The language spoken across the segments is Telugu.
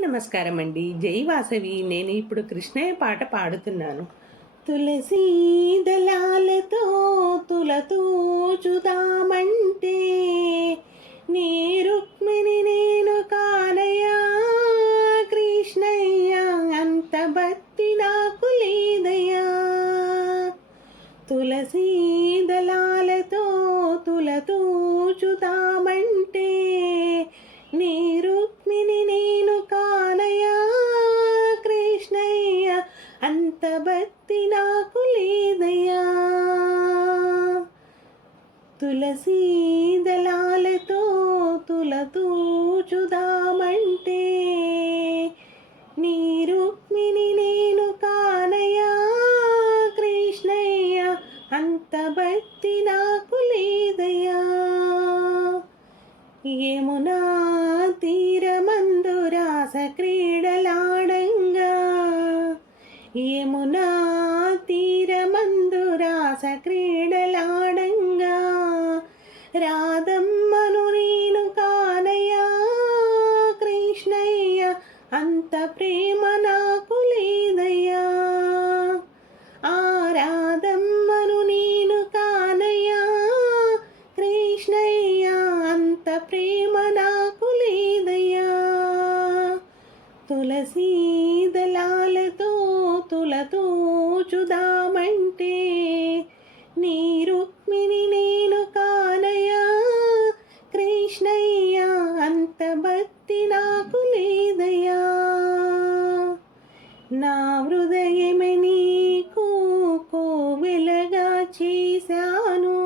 నమస్కారం అండి. జై వాసవి. నేను ఇప్పుడు కృష్ణయ్య పాట పాడుతున్నాను. తులసీ దళాలతో తులతూచుదామంటే నీ రుక్మిణి నేను కానయ్యా కృష్ణయ్య అంత భక్తి నాకు లేదయ్యా. తులసీ దళాలతో భక్తి నాకు లేదయ్యా. తులసీ దళాలతో తులతూచుదామంటే నీ రుక్మిణి నేను కానయ్యా. కృష్ణయ్య అంత భక్తి నాకు లేదయ్యా. యమునా తీరమందు రాస క్రీడలా యమునా తీరమందు రాస క్రీడలాడంగా రాధమ్మను నేను కానయ్యా కృష్ణయ్య అంత ప్రేమనా? తులతూచుదామంటే నీ రుక్మిణి నేను కానయా. కృష్ణయ్య అంత భక్తి నాకు లేదయ్యా. నా హృదయమే నీకు కోవెలగా చేశాను.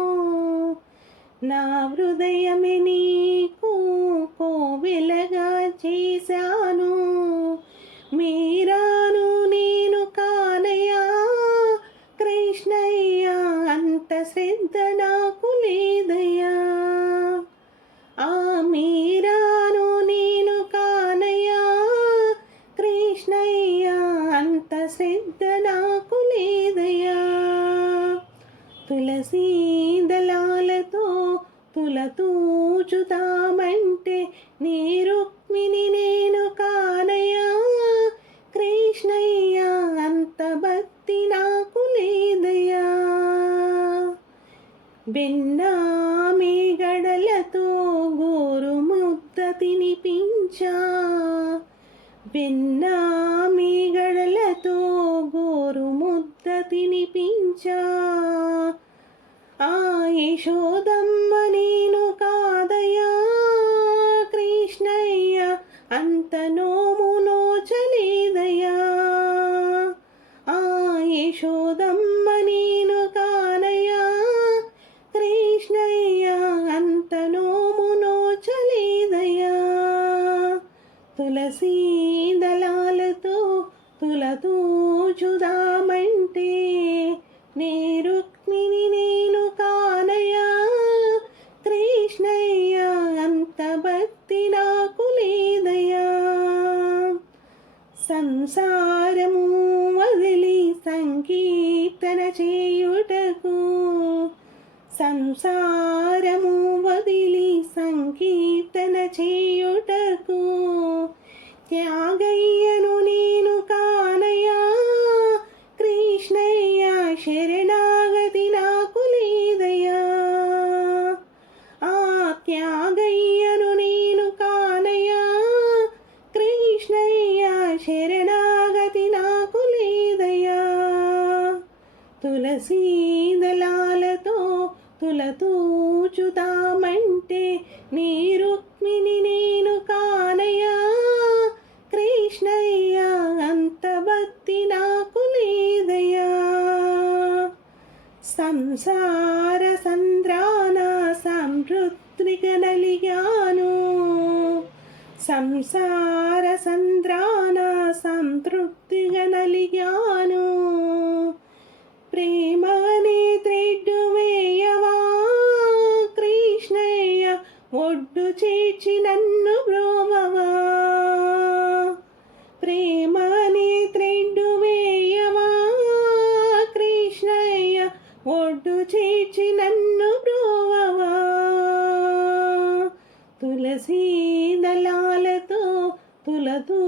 నా హృదయమే నీకు కోవెలగా చేశాను. మీరాను నేను కానయ్యా కృష్ణయ్య అంత శ్రద్ధ నాకు లేదయ్యా. ఆ మీరాను నేను కానయ్యా. కృష్ణయ్యా అంత శ్రద్ధ నాకు లేదయ్యా. తులసీ దళాలతో తులతూచుతామంటే నీ రుక్మిణి గడలతో గోరు ముద్ద తినిపించా. బెన్నామి గడలతో గోరు ముద్ద తినిపించా. ఆ యశో తులతూచుదామంటే నీ రుక్మిణి నేను కానయ్యా. కృష్ణయ్య అంత భక్తి నాకు లేదయ్యా. సంసారము వదిలి సంకీర్తన చేయుటకు సంసార శరణాగతి నాకు లేదయ్యా. ఆ త్యాగయ్యను నేను కానయ్యా. కృష్ణయ్యా శరణాగతి నాకు లేదయ్యా. తులసీ దళాలతో తులతూచుతామంటే నీ సంసార సంద్రాన సంతృప్తిగ నలిగాను. సంసార సంద్రాన సంతృప్తిగా నలిగాను. ప్రేమనే త్రెడ్డు వేయవా? కృష్ణయ్య ఒడ్డు చేర్చి లేచి నన్ను బ్రోవవా తులసీ దళాలతో తులతూ